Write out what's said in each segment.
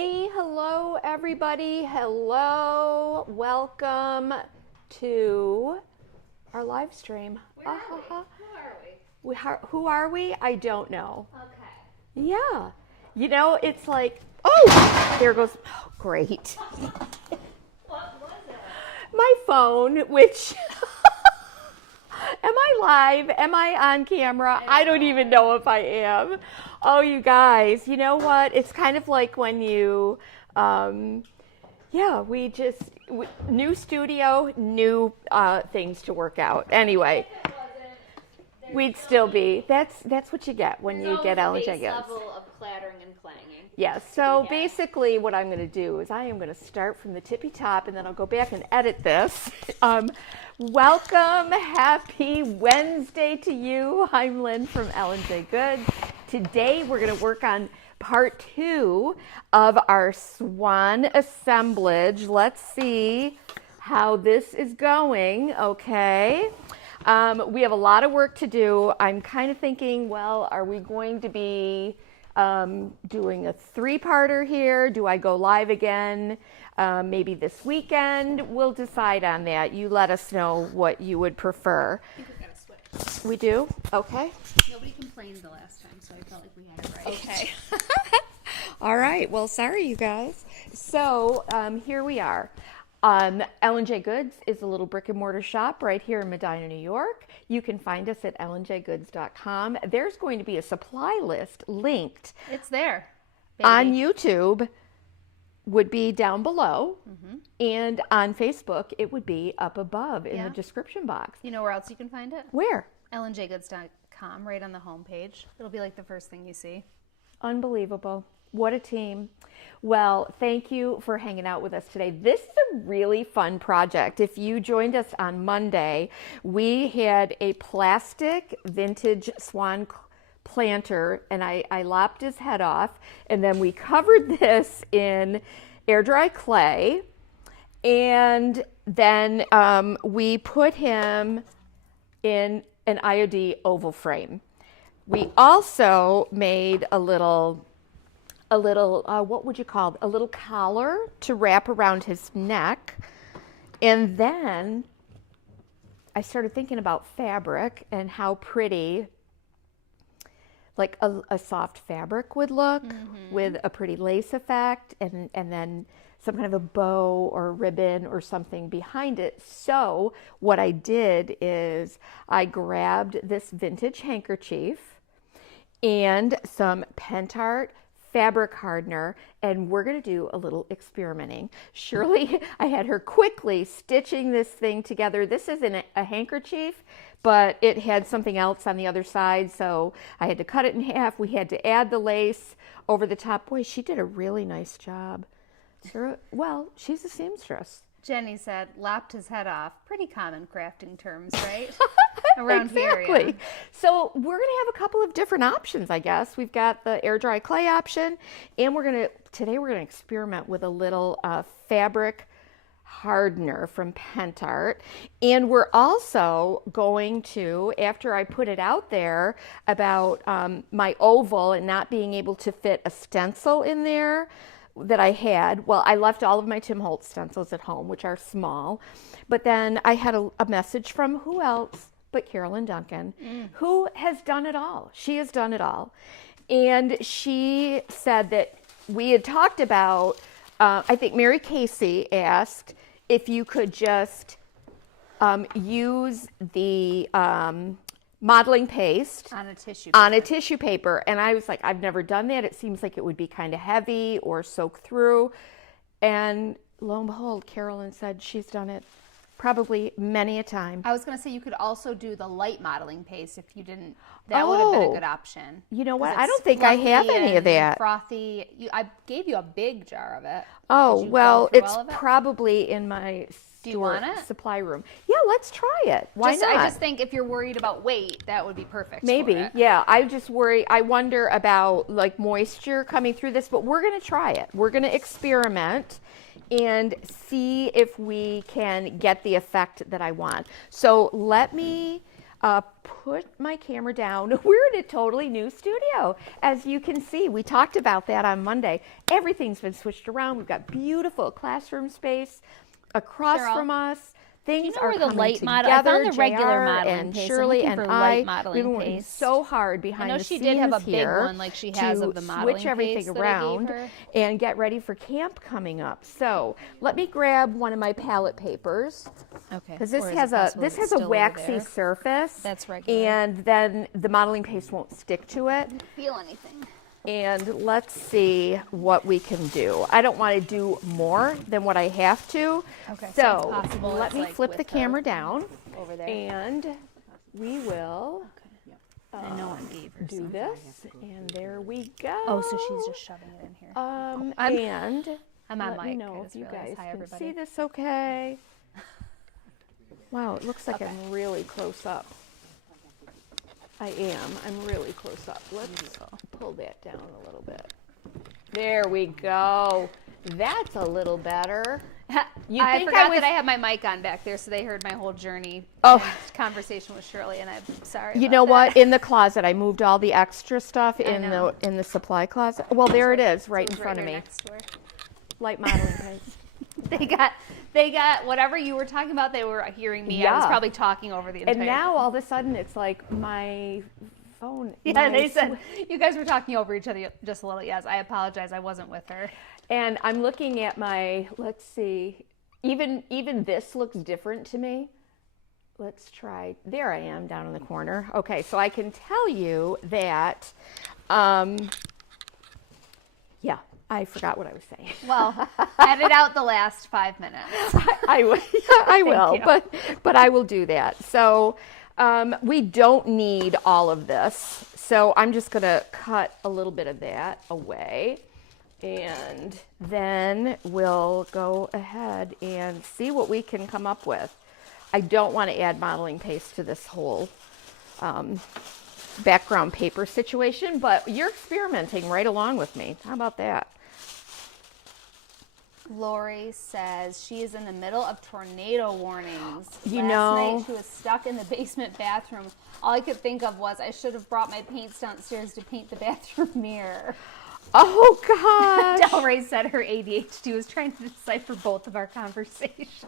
Hey, hello everybody. Hello. Welcome to our live stream. Where are we? Who are we? I don't know. Okay. Yeah. You know, it's like, oh, there goes, oh, great. What was it? My phone, which, am I live? Am I on camera? I don't even know if I am. Oh, you guys, you know what? It's kind of like when you, new studio, new things to work out. Anyway, If it wasn't, we'd still be. That's what you get when you get Ellen There's Jenkins. always a base level of clattering and clanging. Yes, so basically what I'm going to do is I am going to start from the tippy top and then I'll go back and edit this. Welcome, happy Wednesday to you. I'm Lynn from Ellen J. Goods. Today we're going to work on part 2 of our Swan Assemblage. Let's see how this is going, okay? We have a lot of work to do. I'm kind of thinking, well, are we going to be doing a 3-parter here? Do I go live again? Maybe this weekend? We'll decide on that. You let us know what you would prefer. I think we got to switch. We do? Okay. Nobody complained the last time, so I felt like we had it right. Okay. All right. Well, sorry, you guys. So here we are. Ellen J. Goods is a little brick and mortar shop right here in Medina, New York. You can find us at ellenjgoods.com. There's going to be a supply list linked. It's there. On YouTube, would be down below, and on Facebook, it would be up above in the description box. You know where else you can find it? Where? ellenjgoods.com, right on the homepage. It'll be like the first thing you see. Unbelievable. What a team. Well, thank you for hanging out with us today. This is a really fun project. If you joined us on Monday, we had a plastic vintage swan planter, and I lopped his head off, and then we covered this in air dry clay, and then we put him in an IOD oval frame. We also made a little what would you call it? A little collar to wrap around his neck. And then I started thinking about fabric and how pretty like a soft fabric would look with a pretty lace effect and then some kind of a bow or ribbon or something behind it. So what I did is I grabbed this vintage handkerchief and some Pentart fabric hardener, and we're going to do a little experimenting. Shirley, I had her quickly stitching this thing together. This isn't a handkerchief, but it had something else on the other side, so I had to cut it in half. We had to add the lace over the top. Boy, she did a really nice job. Well, she's a seamstress. Jenny said, lopped his head off. Pretty common crafting terms, right? Around Exactly. here, yeah. So we're going to have a couple of different options, I guess. We've got the air dry clay option, and today we're going to experiment with a little fabric hardener from Pentart. And we're also going to, after I put it out there about my oval and not being able to fit a stencil in there that I had. Well, I left all of my Tim Holtz stencils at home, which are small. But then I had a message from who else but Carolyn Duncan, who has done it all. She has done it all. And she said that we had talked about, I think Mary Casey asked if you could just use the modeling paste On a tissue on a tissue paper. And I was like, I've never done that. It seems like it would be kind of heavy or soak through. And lo and behold, Carolyn said she's done it probably many a time. I was going to say you could also do the light modeling paste if you didn't. That would have been a good option. You know what? 'Cause I it's don't think I have fluffy any of and that. Frothy. I gave you a big jar of it. Oh, Did you well, go through it's all of it? probably in my Do you want it? supply room. Yeah, let's try it. Why not? I just think if you're worried about weight, that would be perfect. Maybe, for it. yeah. I just worry. I wonder about like moisture coming through this, but we're going to try it. We're going to experiment and see if we can get the effect that I want. So let me put my camera down. We're in a totally new studio. As you can see, we talked about that on Monday. Everything's been switched around. We've got beautiful classroom space across Cheryl, from us. Things you know are where the coming light together. model? I found the JR regular modeling and paste. Shirley I'm and looking for light I, modeling we've been working paste. so hard behind I know the she scenes did have a big here one like she has to of the modeling switch everything paste that I gave around her. and get ready for camp coming up. So let me grab one of my palette papers. Okay. Because Or is it possible this it's has a still over waxy there? surface. That's regular. And then the modeling paste won't stick to it. Feel anything? And let's see what we can do. I don't want to do more than what I have to. Okay, so So it's possible let it's, me like, flip with the her camera down. over there. And we will I know I gave her do some. this. And there we go. Oh, so she's just shoving it in here. And I'm on let me mic. know I if just you realized. guys Hi, can everybody. see this okay. Wow, it looks like Okay. I'm really close up. I am. I'm really close up. Let's pull that down a little bit. There we go. That's a little better. I forgot that I had my mic on back there, so they heard my whole journey Oh. and conversation with Shirley, and I'm sorry. You about know that. what? In the closet, I moved all the extra stuff know. in the supply closet. Well, there it is, right in It's front of here me. next to her. Light modeling paste. They got whatever you were talking about. They were hearing me. I was Yeah. probably talking over the entire. And now all of a sudden, it's like my phone. yeah, my they said you guys were talking over each other just a little. Yes, I apologize. I wasn't with her. And I'm looking at my, let's see, even this looks different to me. Let's try, there I am down in the corner. Okay, so I can tell you that, yeah, I forgot what I was saying. Well, edit out the last 5 minutes. I will, I will, you. but I will do that. So we don't need all of this. So I'm just gonna cut a little bit of that away. And then we'll go ahead and see what we can come up with. I don't want to add modeling paste to this whole background paper situation, but you're experimenting right along with me. How about that? Lori says she is in the middle of tornado warnings. You Last know- night she was stuck in the basement bathroom. All I could think of was I should have brought my paints downstairs to paint the bathroom mirror. Oh, gosh. Del Rey said her ADHD was trying to decipher both of our conversations.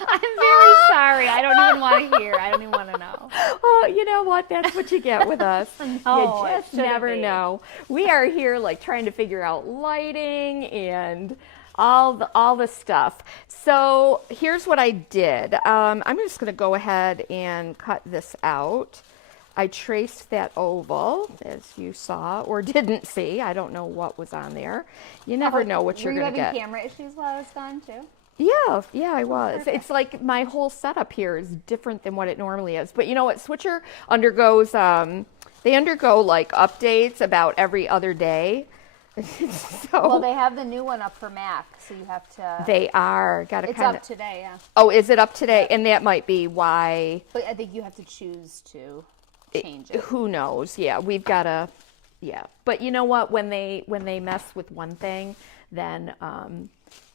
I'm very sorry. I don't even want to hear. I don't even want to know. Oh, you know what? That's what you get with us. No, You it just shouldn't never be. know. We are here like trying to figure out lighting and all the stuff. So here's what I did. I'm just going to go ahead and cut this out. I traced that oval, as you saw, or didn't see. I don't know what was on there. You never know what you're going to get. Were you having camera issues while I was gone, too? Yeah, I was. It's like my whole setup here is different than what it normally is. But you know what? Switcher undergoes, they undergo like updates about every other day. So Well, they have the new one up for Mac, so you have to... they are. Got to It's kind up of. today, yeah. Oh, is it up today? And that might be why. But I think you have to choose to change it. Who knows? Yeah, we've got to. Yeah, but you know what? When they mess with one thing, then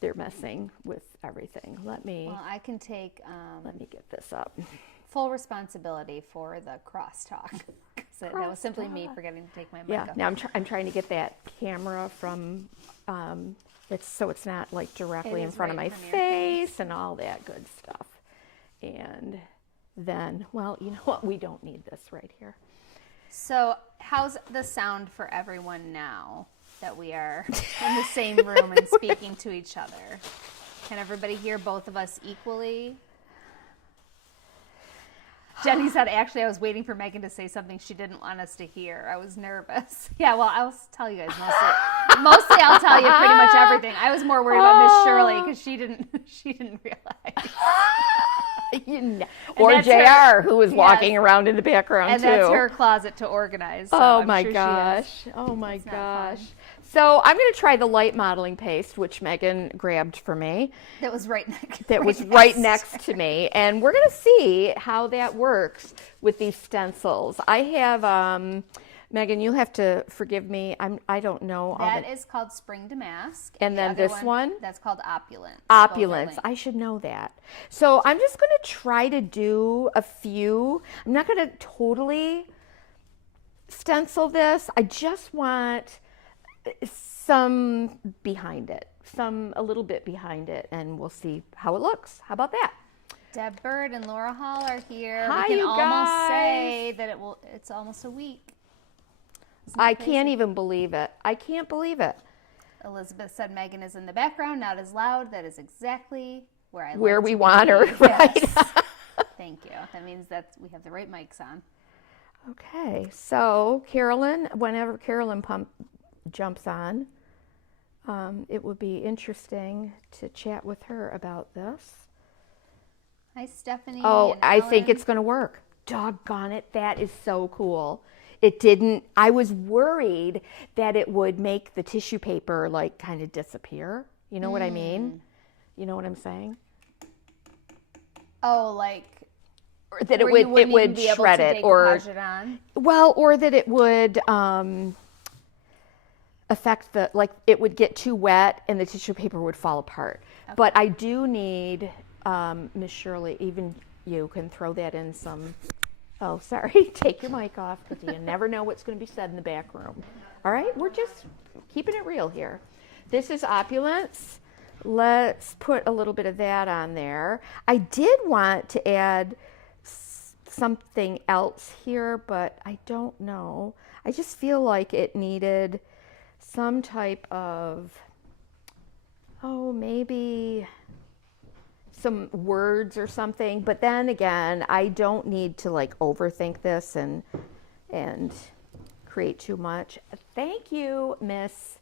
they're messing with everything. Let me Well, I can take get this up. full responsibility for the crosstalk. 'Cause that was simply me forgetting to take my mic Yeah. off. Now I'm trying to get that camera from. It's not like directly It in is front of right my in front of your face and all that good stuff. And then, well, you know what? We don't need this right here. So, how's the sound for everyone now that we are in the same room and speaking to each other? Can everybody hear both of us equally? Jenny said, actually, I was waiting for Megan to say something she didn't want us to hear. I was nervous. Yeah, well, I'll tell you guys mostly. Mostly, I'll tell you pretty much everything. I was more worried about Miss Shirley because she didn't realize. Or that's JR, her- who was yes. walking around in the background And too. that's her closet to organize. So Oh I'm my sure she gosh. is. Oh my not gosh. fun. So I'm going to try the light modeling paste, which Megan grabbed for me. That was right next. That was right next to me. And we're going to see how that works with these stencils. I have Megan, you'll have to forgive me. I don't know. That is called Spring Damask. And then the this other one? That's called Opulence. Opulence. I should know that. So I'm just going to try to do a few. I'm not going to totally stencil this. I just want some behind it, a little bit behind it, and we'll see how it looks. How about that? Deb Bird and Laura Hall are here. Hi, we can you almost guys. say that it's almost a week. I can't even believe it. I can't believe it. Elizabeth said Megan is in the background, not as loud. That is exactly where we want her, right? Yes. Thank you. That means that we have the right mics on. Okay, so Carolyn, whenever Carolyn jumps on, it would be interesting to chat with her about this. Hi, Stephanie. Oh, and I think Ellen. it's going to work. Doggone it. That is so cool. It didn't, I was worried that it would make the tissue paper like kind of disappear. You know what I mean? You know what I'm saying? Oh, like Or that it would shred it, or it on. well, or that it would affect the, like it would get too wet and the tissue paper would fall apart. Okay. But I do need, Miss Shirley, even you can throw that in some. Oh, sorry. Take your mic off because you never know what's going to be said in the back room. All right, we're just keeping it real here. This is Opulence. Let's put a little bit of that on there. I did want to add something else here, but I don't know. I just feel like it needed some type of, maybe some words or something. But then again, I don't need to like overthink this and create too much. Thank you, Miss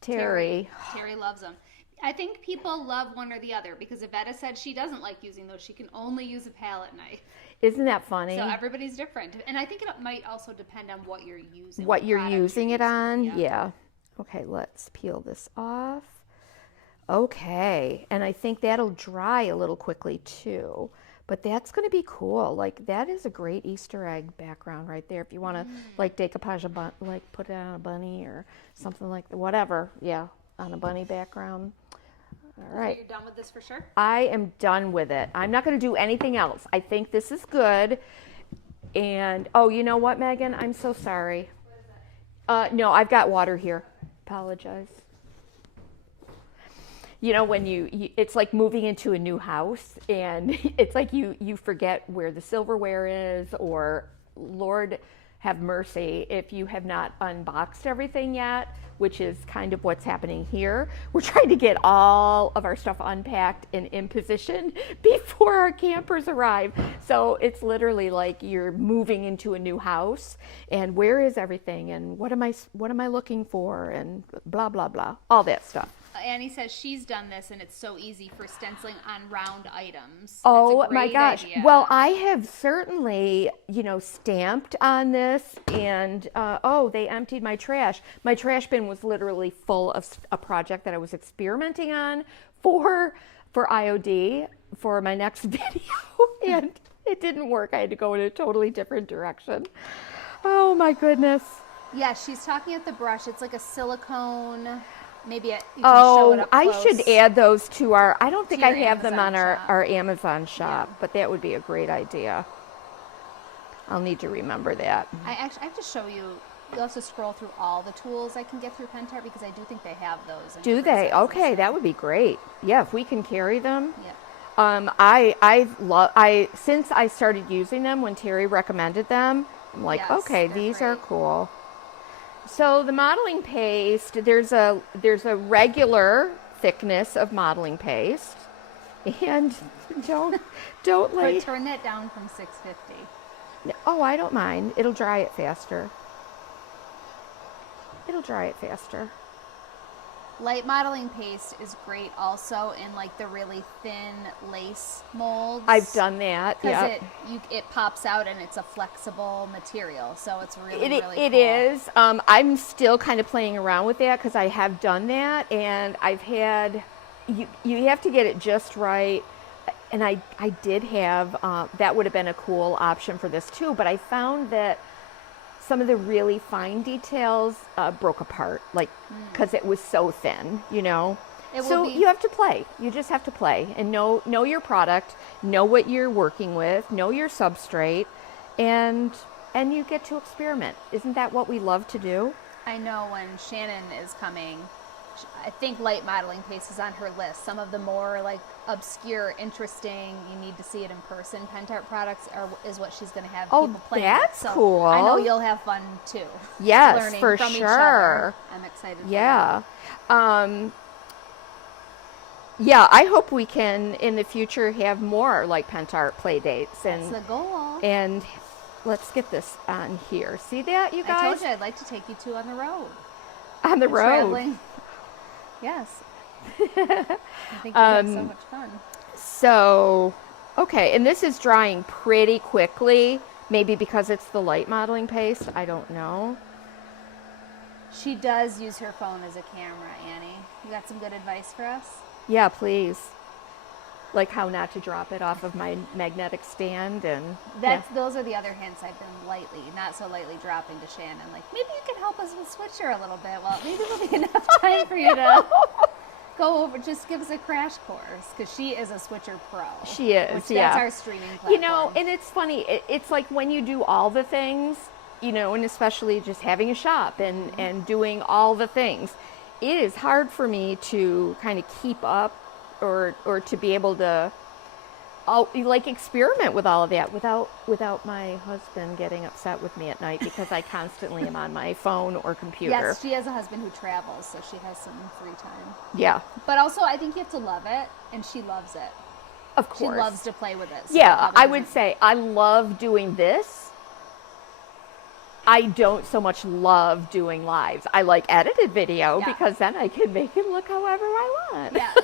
Terry. Terry loves them. I think people love one or the other because Yvetta said she doesn't like using those. She can only use a palette knife. Isn't that funny? So everybody's different. And I think it might also depend on what you're using. What you're using it on? Yeah. Okay, let's peel this off. Okay, and I think that'll dry a little quickly too. But that's going to be cool. Like that is a great Easter egg background right there. If you want to like decoupage like put it on a bunny or something like that, whatever. Yeah, on a bunny background. All right. So you're done with this for sure? I am done with it. I'm not going to do anything else. I think this is good. And oh, you know what, Megan? I'm so sorry. No, I've got water here. Apologize. You know, when it's like moving into a new house and it's like you forget where the silverware is, or Lord have mercy if you have not unboxed everything yet, which is kind of what's happening here. We're trying to get all of our stuff unpacked and in position before our campers arrive. So it's literally like you're moving into a new house and where is everything and what am I looking for and blah, blah, blah, all that stuff. Annie says she's done this and it's so easy for stenciling on round items. Oh That's a my great gosh. idea. Well, I have certainly, stamped on this and, they emptied my trash. My trash bin was literally full of a project that I was experimenting on for IOD for my next video and it didn't work. I had to go in a totally different direction. Oh my goodness. Yeah, she's talking at the brush. It's like a silicone. Maybe you can show it up I close. should add those to our, I don't think I your have them on Amazon shop. our Amazon shop, but that would be a great idea. I'll need to remember that. I have to show you. You'll have to scroll through all the tools I can get through Pentart because I do think they have those. In Do different they? sizes. Okay, that would be great. Yeah, if we can carry them. Yeah. I since I started using them when Terry recommended them, I'm like, Yes, okay, they're these are great. cool. So the modeling paste, there's a regular thickness of modeling paste, and don't But like. turn that down from 650. Oh, I don't mind. It'll dry it faster. Light modeling paste is great also in like the really thin lace molds. I've done that. Because Yeah. it pops out and it's a flexible material, so it's really It cool. is. I'm still kind of playing around with that because I have done that, and I've had you have to get it just right. And I did have that would have been a cool option for this too, but I found that some of the really fine details broke apart, like, because it was so thin, you know. So you have to play. You just have to play and know your product, know what you're working with, know your substrate, and you get to experiment. Isn't that what we love to do? I know when Shannon is coming, I think light modeling paste is on her list. Some of the more like obscure, interesting, you need to see it in person, Pentart products is what she's going to have people playing with. That's so cool. I know you'll have fun too. Yes, learning for from each sure. other. I'm excited. Yeah. Yeah, I hope we can in the future have more like Pentart play dates. That's the goal. And let's get this on here. See that, you guys? I told you I'd like to take you two on the road. On the road. Traveling. Yes. I think we have so much fun. So, okay, and this is drying pretty quickly. Maybe because it's the light modeling paste. I don't know. She does use her phone as a camera, Annie. You got some good advice for us? Yeah, please. Like how not to drop it off of my magnetic stand, and those are the other hints I've been not so lightly dropping to Shannon. Like, maybe you can help us with Switcher a little bit. Well, maybe there'll be enough time for you to go over. Just give us a crash course, because she is a Switcher pro. She is, That's our streaming platform. You know, and it's funny. It's like when you do all the things, you know, and especially just having a shop and doing all the things, it is hard for me to kind of keep up or to be able to like experiment with all of that without my husband getting upset with me at night because I constantly am on my phone or computer. Yes, she has a husband who travels, so she has some free time. Yeah. But also, I think you have to love it, and she loves it. Of course. She loves to play with it. So yeah, I would say I love doing this. I don't so much love doing lives. I like edited video because then I can make it look however I want. Yes.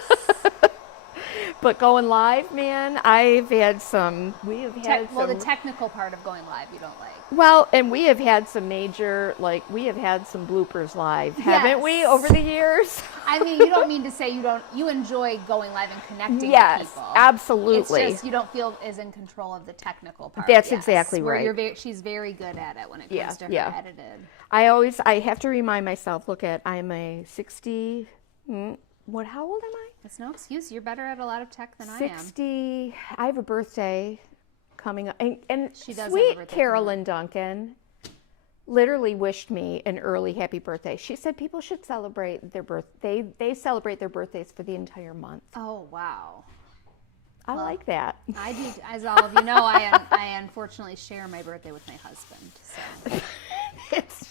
But going live, man, we have had some. Well, the technical part of going live you don't like. Well, and we have had some we have had some bloopers live, haven't we, over the years? I mean, you don't mean to say you enjoy going live and connecting with people. Yes, absolutely. It's just you don't feel as in control of the technical part. That's exactly right. Where she's very good at it when it comes to her edited. I have to remind myself, I'm a 60, how old am I? It's no excuse. You're better at a lot of tech than 60, I have a birthday coming up. And she does sweet Carolyn Duncan literally wished me an early happy birthday. She said people should celebrate their birthday. They celebrate their birthdays for the entire month. Oh, wow. I like that. I do. As all of you know, I unfortunately share my birthday with my husband. So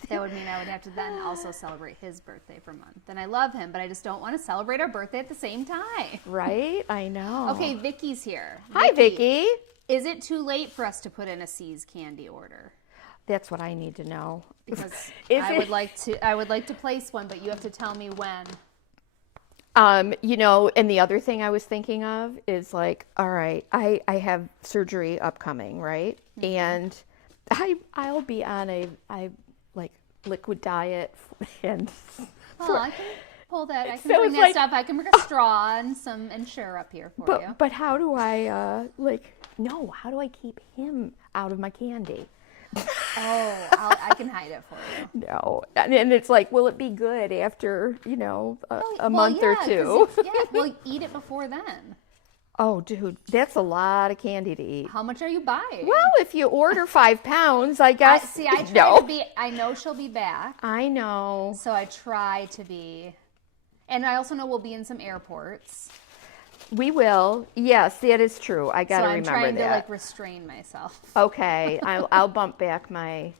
that would mean I would have to then also celebrate his birthday for a month. And I love him, but I just don't want to celebrate our birthday at the same time. Right? I know. Okay, Vicky's here. Hi, Vicky. Is it too late for us to put in a C's candy order? That's what I need to know. Because I would like to place one, but you have to tell me when. You know, and the other thing I was thinking of is like, all right, I have surgery upcoming, right? Mm-hmm. And I'll be on a liquid diet and I can pull that. I can bring that stuff. I can bring a straw and share up here for you. But how do I how do I keep him out of my candy? I can hide it for you. No, and it's like, will it be good after a month or two? Well, eat it before then. Oh, dude, that's a lot of candy to eat. How much are you buying? Well, if you order 5 pounds, I guess. I try to be. I know she'll be back. I know. So I try to be, and I also know we'll be in some airports. We will. Yes, that is true. I gotta remember that. So I'm trying to restrain myself. Okay, I'll bump back my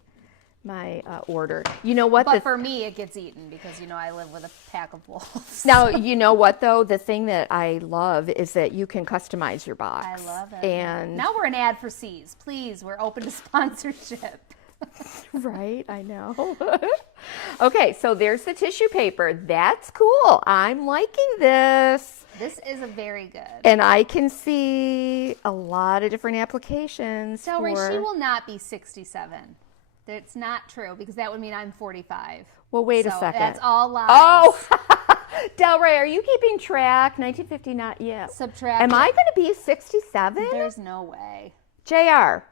order. You know what? But for me, it gets eaten because I live with a pack of wolves. Now you know what though? The thing that I love is that you can customize your box. I love it. And now we're an ad for C's. Please, we're open to sponsorship. Right, I know. Okay, so there's the tissue paper. That's cool. I'm liking this. This is a very good. And I can see a lot of different applications. Delray, she will not be 67. That's not true because that would mean I'm 45. Well, wait a second. That's all lies. Oh, Delray, are you keeping track? 1950, not yet. Subtract. Am I going to be 67? There's no way. JR.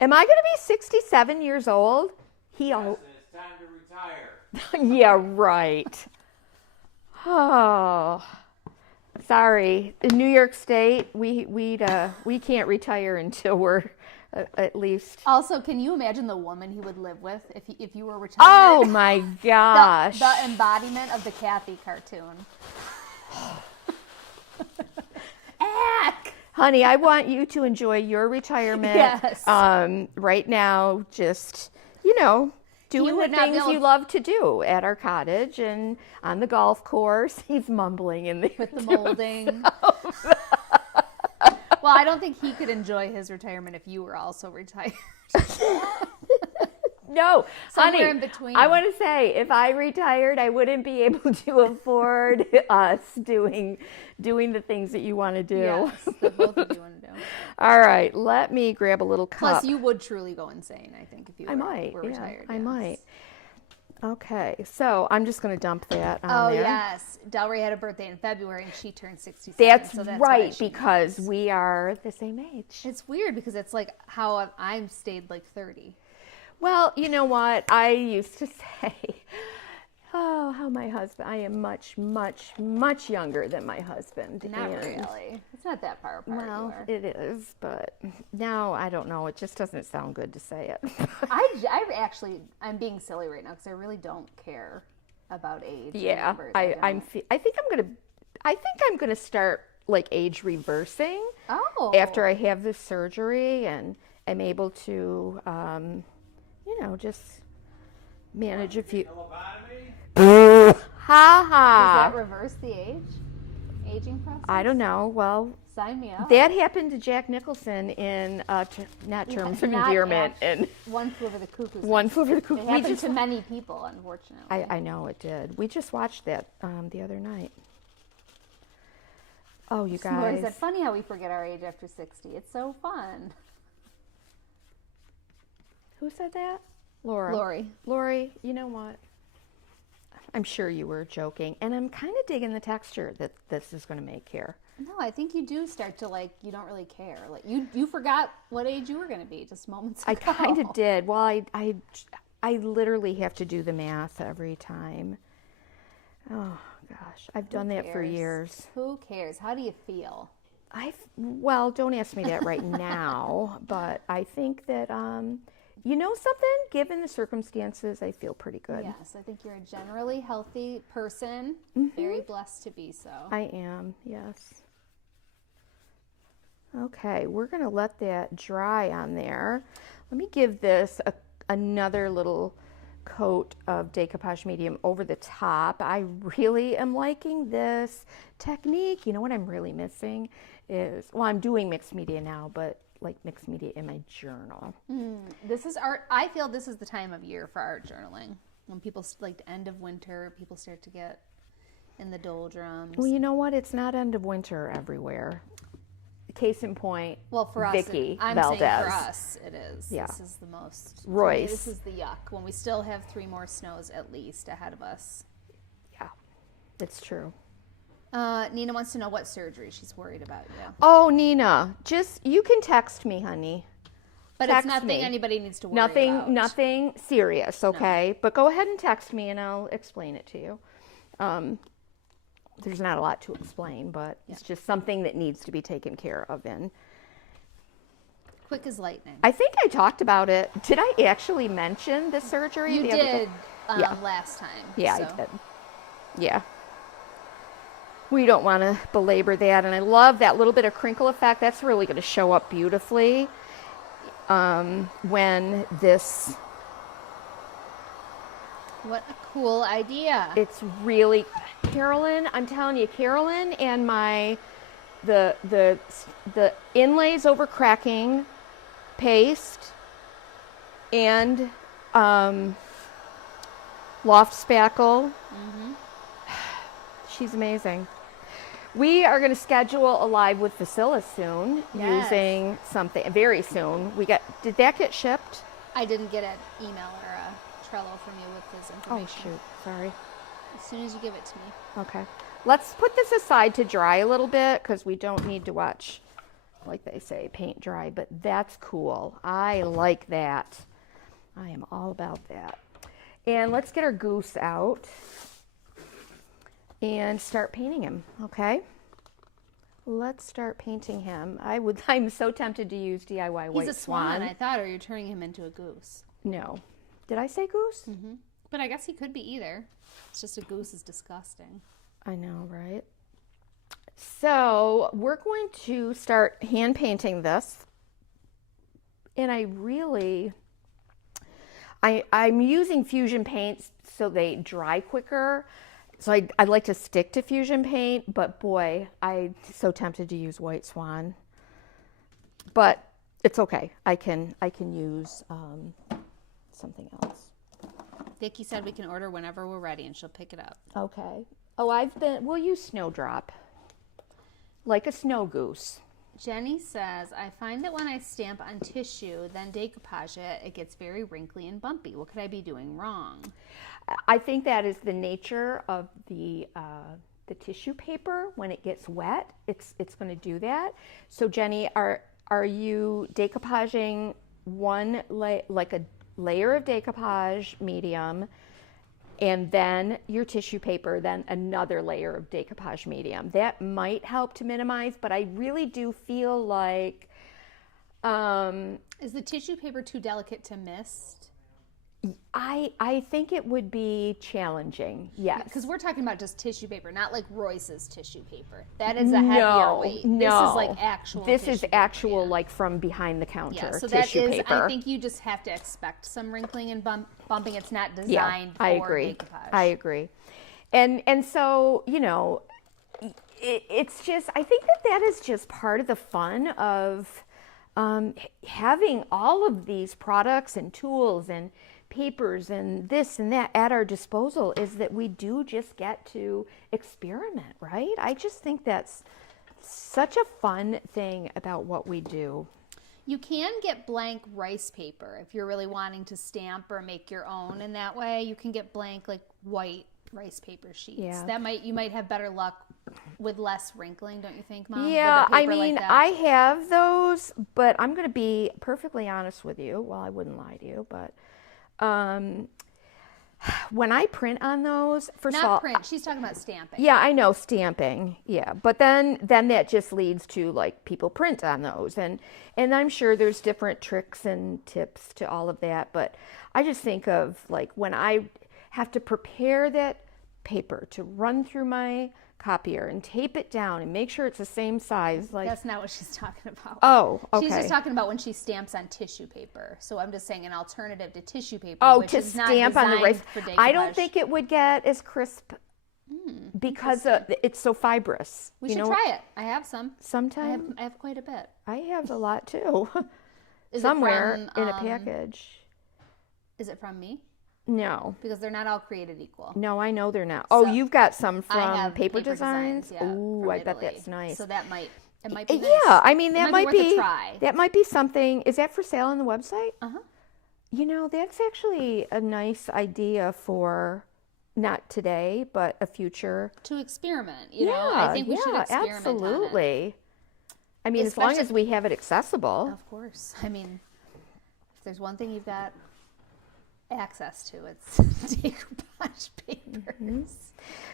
Am I going to be 67 years old? Yes, and it's time to retire. Yeah, right. Oh, sorry. In New York State, we can't retire until we're at least. Also, can you imagine the woman he would live with if you were retired? Oh my gosh. The embodiment of the Kathy cartoon. Ack! Honey, I want you to enjoy your retirement. Yes. Right now, just, doing the things you love to do at our cottage and on the golf course. He's mumbling in there. With the molding. Well, I don't think he could enjoy his retirement if you were also retired. No, Somewhere honey, in between. I want to say, if I retired, I wouldn't be able to afford us doing the things that you want to do. Yes, that both of you want to do. All right, let me grab a little cup. Plus, you would truly go insane, I think, if you were retired. I might. Okay, so I'm just going to dump that on there. Oh, yes. Delray had a birthday in February, and she turned 67. That's so that's right, because we are the same age. It's weird, because it's like how I've stayed like 30. Well, you know what? I used to say, how my husband, I am much, much, much younger than my husband. Not really. It's not that far apart. Well, it is, but now I don't know. It just doesn't sound good to say it. I'm being silly right now because I really don't care about age. Yeah, I think I'm gonna start like age reversing. Oh. After I have this surgery and am able to, just manage a few. Ha ha. Does that reverse the aging process? I don't know. Well, sign me up. That happened to Jack Nicholson in not Terms of Endearment. And One Flew Over the Cuckoo's Nest. One Flew Over the Cuckoo's It happened to many people, unfortunately. I know it did. We just watched that the other night. Oh, you guys. Is it funny how we forget our age after 60? It's so fun. Who said that? Lori, you know what? I'm sure you were joking, and I'm kind of digging the texture that this is going to make here. No, I think you do start to you don't really care. Like you forgot what age you were going to be just moments ago. I kind of did. Well, I literally have to do the math every time. Oh gosh, I've done that for years. Who cares? How do you feel? Well, don't ask me that right now, but I think that you know something? Given the circumstances, I feel pretty good. Yes, I think you're a generally healthy person. Very blessed to be so. I am, yes. Okay, we're going to let that dry on there. Let me give this another little coat of decoupage medium over the top. I really am liking this technique. You know what I'm really missing is, well, I'm doing mixed media now, but like mixed media in my journal. This is art. I feel this is the time of year for art journaling. When people, like end of winter, people start to get in the doldrums. Well, you know what? It's not end of winter everywhere. Case in point, well, for us, Vicky I'm Valdez. saying for us, it is. Yeah. This is the most. Royce. This is the yuck. When we still have 3 more snows at least ahead of us. Yeah, it's true. Nina wants to know what surgery she's worried about. Yeah. Oh, Nina, you can text me, honey. But text it's nothing me. anybody needs to worry about. Nothing serious, okay? No. But go ahead and text me and I'll explain it to you. There's not a lot to explain, but it's just something that needs to be taken care of in. Quick as lightning. I think I talked about it. Did I actually mention the surgery? You did last time. Yeah, so. I did. Yeah. We don't want to belabor that. And I love that little bit of crinkle effect. That's really going to show up beautifully when this... What a cool idea. It's really... Carolyn, I'm telling you, Carolyn and the inlays over cracking paste and loft spackle. She's amazing. We are going to schedule a live with Facilla soon, using something very soon. Did that get shipped? I didn't get an email or a Trello from you with his information. Oh shoot, sorry. As soon as you give it to me. Okay. Let's put this aside to dry a little bit because we don't need to watch like they say, paint dry, but that's cool. I like that. I am all about that. And let's get our goose out and start painting him, okay? Let's start painting him. I'm so tempted to use DIY White He's a swan, I thought, or you're turning him into a goose. No. Did I say goose? Mm-hmm. But I guess he could be either. It's just a goose is disgusting. I know, right? So we're going to start hand painting this. And I'm using Fusion paints so they dry quicker. So I'd like to stick to Fusion paint, but boy, I'm so tempted to use White Swan. But it's okay. I can use something else. Vicky said we can order whenever we're ready and she'll pick it up. Okay. Oh, we'll use Snowdrop. Like a snow goose. Jenny says, I find that when I stamp on tissue, then decoupage it, it gets very wrinkly and bumpy. What could I be doing wrong? I think that is the nature of the tissue paper. When it gets wet, it's going to do that. So Jenny, are you decoupaging like a layer of decoupage medium, and then your tissue paper, then another layer of decoupage medium? That might help to minimize, but I really do feel like... Is the tissue paper too delicate to mist? I think it would be challenging, yes. Because we're talking about just tissue paper, not like Royce's tissue paper. That is a heavier weight. No, this is like actual This tissue is paper, actual, yeah. like from behind the counter Yeah, so tissue that is, paper. I think you just have to expect some wrinkling and bumping. It's not designed Yeah, I for agree. decoupage. I agree. And so, it's just, I think that is just part of the fun of having all of these products and tools and papers and this and that at our disposal, is that we do just get to experiment, right? I just think that's such a fun thing about what we do. You can get blank rice paper if you're really wanting to stamp or make your own in that way. You can get blank, like white rice paper sheets. Yeah. You might have better luck with less wrinkling, don't you think, Mom? Yeah, With a I paper mean, like that? I have those, but I'm going to be perfectly honest with you. Well, I wouldn't lie to you, but when I print on those, first of all, Not print. She's talking about stamping. yeah, I know stamping, yeah, but then that just leads to like people print on those, and I'm sure there's different tricks and tips to all of that, but I just think of like when I have to prepare that paper to run through my copier and tape it down and make sure it's the same size. Like, That's not what she's talking about. oh, okay. She's just talking about when she stamps on tissue paper. So I'm just saying an alternative to tissue paper, Oh, which to is not stamp on the designed rice. for decoupage. I don't think it would get as crisp because it's so fibrous. We should try it. I have some. Sometime I have quite a bit. I have a lot too. Is Somewhere it from, in a package. Is it from me? No. Because they're not all created equal. No, I know they're not. Oh, So, you've got some I from have Paper Designs? yeah, Ooh, from I bet Italy. that's nice. So it might be nice. Yeah, I mean, that might might be worth a be try. that might be something. Is that for sale on the website? Uh-huh. That's actually a nice idea for not today, but a future. To experiment, you know. I think we should experiment absolutely. on it. I mean, as long as Especially- we have it accessible. Of course. I mean, if there's one thing you've got access to, it's decoupage papers.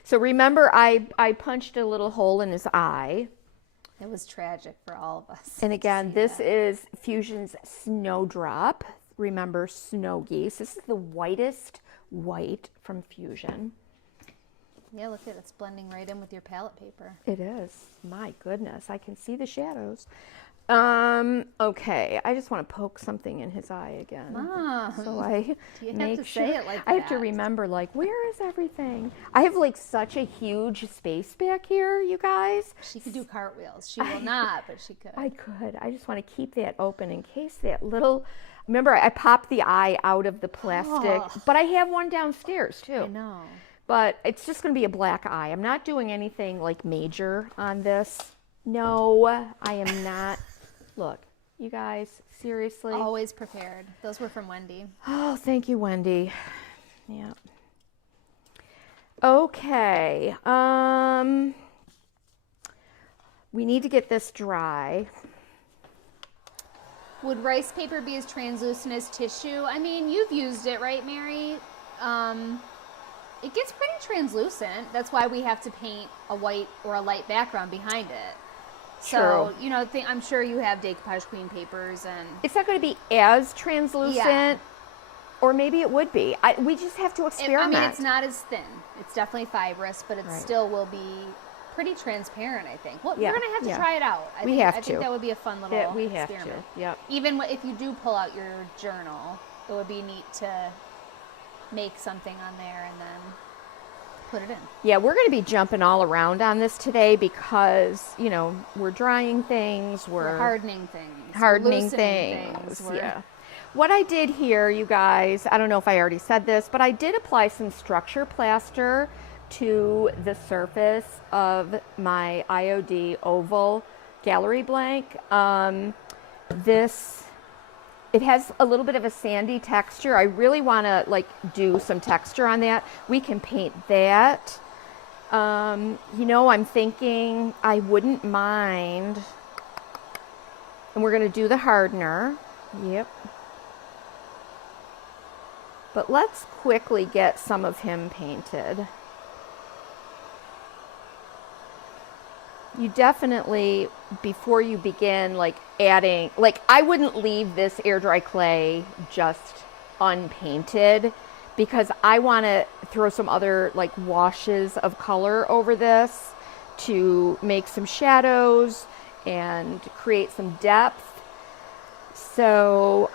So remember, I punched a little hole in his eye. It was tragic for all of us. And to again, see this that. is Fusion's Snowdrop. Remember, snow geese. This is the whitest white from Fusion. Yeah, look at it. It's blending right in with your palette paper. It is. My goodness, I can see the shadows. Okay, I just want to poke something in his eye again. Mom, So I do you have make to sure. say it like I have to that? remember, like, where is everything? I have like such a huge space back here, you guys. She could do cartwheels. She will not, but she could. I could. I just want to keep that open in case that little. Remember, I popped the eye out of the plastic, Oh. but I have one downstairs too. I know. But it's just going to be a black eye. I'm not doing anything like major on this. No, I am not. Look, you guys, seriously. Always prepared. Those were from Wendy. Oh, thank you, Wendy. Yeah. Okay. We need to get this dry. Would rice paper be as translucent as tissue? I mean, you've used it, right, Mary? It gets pretty translucent. That's why we have to paint a white or a light background behind it. So, True. you know, I'm sure you have decoupage queen papers and... It's not going to be as translucent, or maybe it would be. We just have to experiment. I mean, it's not as thin. It's definitely fibrous, but it still will be pretty transparent, I think. Well, we're going to have to try it out. I think that would be a fun little experiment. Have to, yep. Even if you do pull out your journal, it would be neat to make something on there and then put it in. Yeah, we're going to be jumping all around on this today because, you know, we're drying things, we're hardening things. Hardening things. Yeah. What I did here, you guys, I don't know if I already said this, but I did apply some structure plaster to the surface of my IOD oval gallery blank. It has a little bit of a sandy texture. I really want to like do some texture on that. We can paint that. You know, I'm thinking I wouldn't mind, and we're going to do the hardener. Yep. But let's quickly get some of him painted. You definitely, before you begin like adding, like I wouldn't leave this air dry clay just unpainted because I want to throw some other like washes of color over this to make some shadows and create some depth. So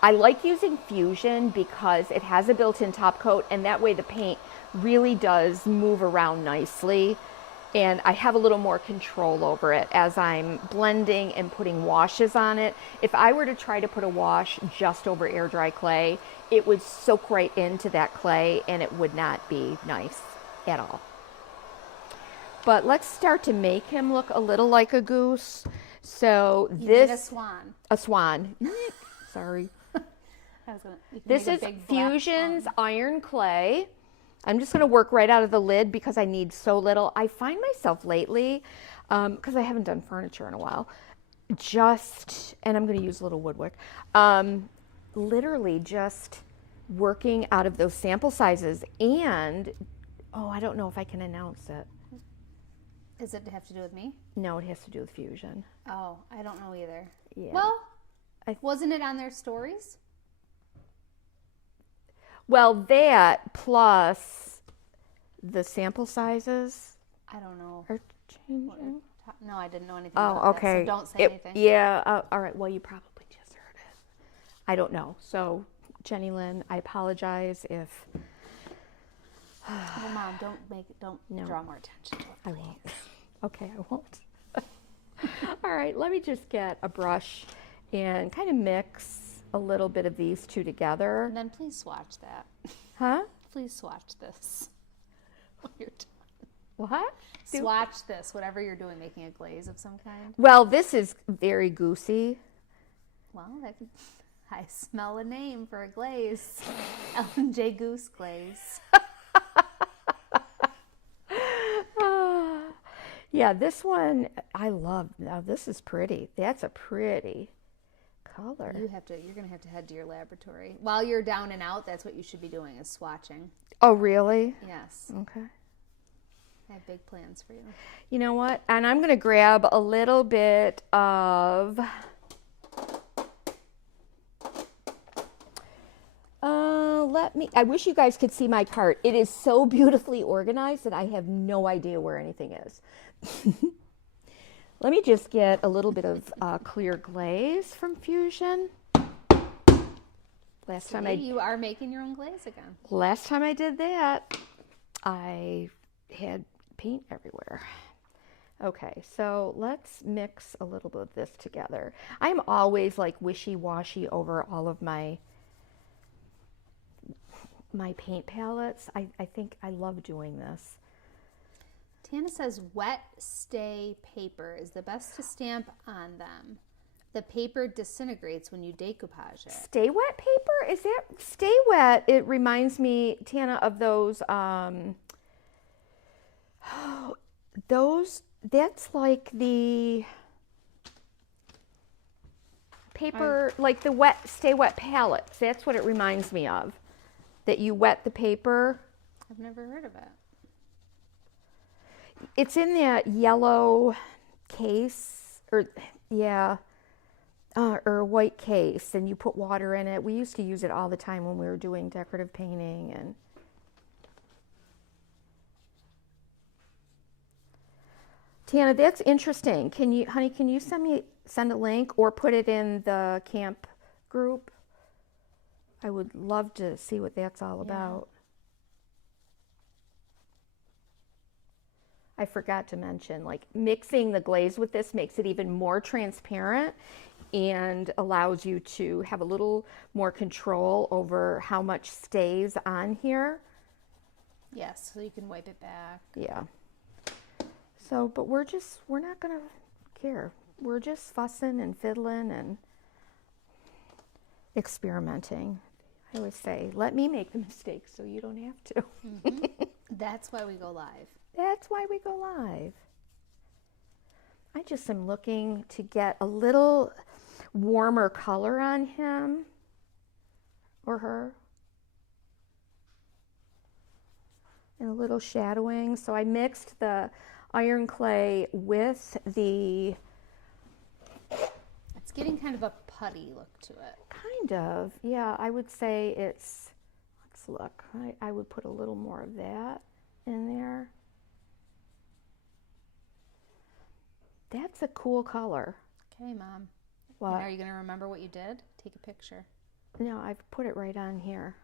I like using Fusion because it has a built-in top coat, and that way the paint really does move around nicely, and I have a little more control over it as I'm blending and putting washes on it. If I were to try to put a wash just over air dry clay, it would soak right into that clay and it would not be nice at all. But let's start to make him look a little like a goose. So You this need a swan. A swan. Sorry. This is Fusion's iron clay. I'm just going to work right out of the lid because I need so little. I find myself lately, because I haven't done furniture in a while, and I'm going to use a little wood wick, literally just working out of those sample sizes. And, I don't know if I can announce it. Does it have to do with me? No, it has to do with Fusion. Oh, I don't know either. Yeah. Well, wasn't it on their stories? Well, that plus the sample sizes. I don't know. Are changing. No, I didn't know anything about okay. that, so don't say anything. Yeah, all right. Well, you probably just heard it. I don't know. So, Jenny Lynn, I apologize if... Well, Mom, don't draw more attention to it. I won't. Okay, I won't. All right, let me just get a brush and kind of mix a little bit of these two together. And then please swatch that. Huh? Please swatch this when you're done. What? Swatch this, whatever you're doing, making a glaze of some kind. Well, this is very goosey. Well, I smell a name for a glaze. Ellen J. Goose Glaze. Yeah, this one I love. Now this is pretty. That's a pretty color. You're gonna have to head to your laboratory. While you're down and out, that's what you should be doing, is swatching. Oh, really? Yes. Okay. I have big plans for you. You know what? And I'm gonna grab a little bit of I wish you guys could see my cart. It is so beautifully organized that I have no idea where anything is. Let me just get a little bit of clear glaze from Fusion. You are making your own glaze again. Last time I did that, I had paint everywhere. Okay, so let's mix a little bit of this together. I'm always like wishy-washy over all of my paint palettes. I think I love doing this. Tana says wet stay paper is the best to stamp on them. The paper disintegrates when you decoupage it. Stay wet paper? Is that stay wet? It reminds me, Tana, of those that's like the paper, like the wet, Stay Wet palettes. That's what it reminds me of. That you wet the paper. I've never heard of it. It's in that yellow case, or or white case, and you put water in it. We used to use it all the time when we were doing decorative painting. And Tana, that's interesting. Can you, honey, can you send a link or put it in the camp group? I would love to see what that's all about. I forgot to mention, like, mixing the glaze with this makes it even more transparent and allows you to have a little more control over how much stays on here. Yes, so you can wipe it back. Yeah. So, but we're not gonna care. We're just fussing and fiddling and experimenting. I always say, let me make the mistakes so you don't have to. Mm-hmm. That's why we go live. That's why we go live. I just am looking to get a little warmer color on him or her. And a little shadowing. So I mixed the iron clay with the... It's getting kind of a putty look to it. Kind of. Yeah, I would say it's... Let's look. I would put a little more of that in there. That's a cool color. Okay, Mom. What? And are you going to remember what you did? Take a picture. No, I've put it right on here.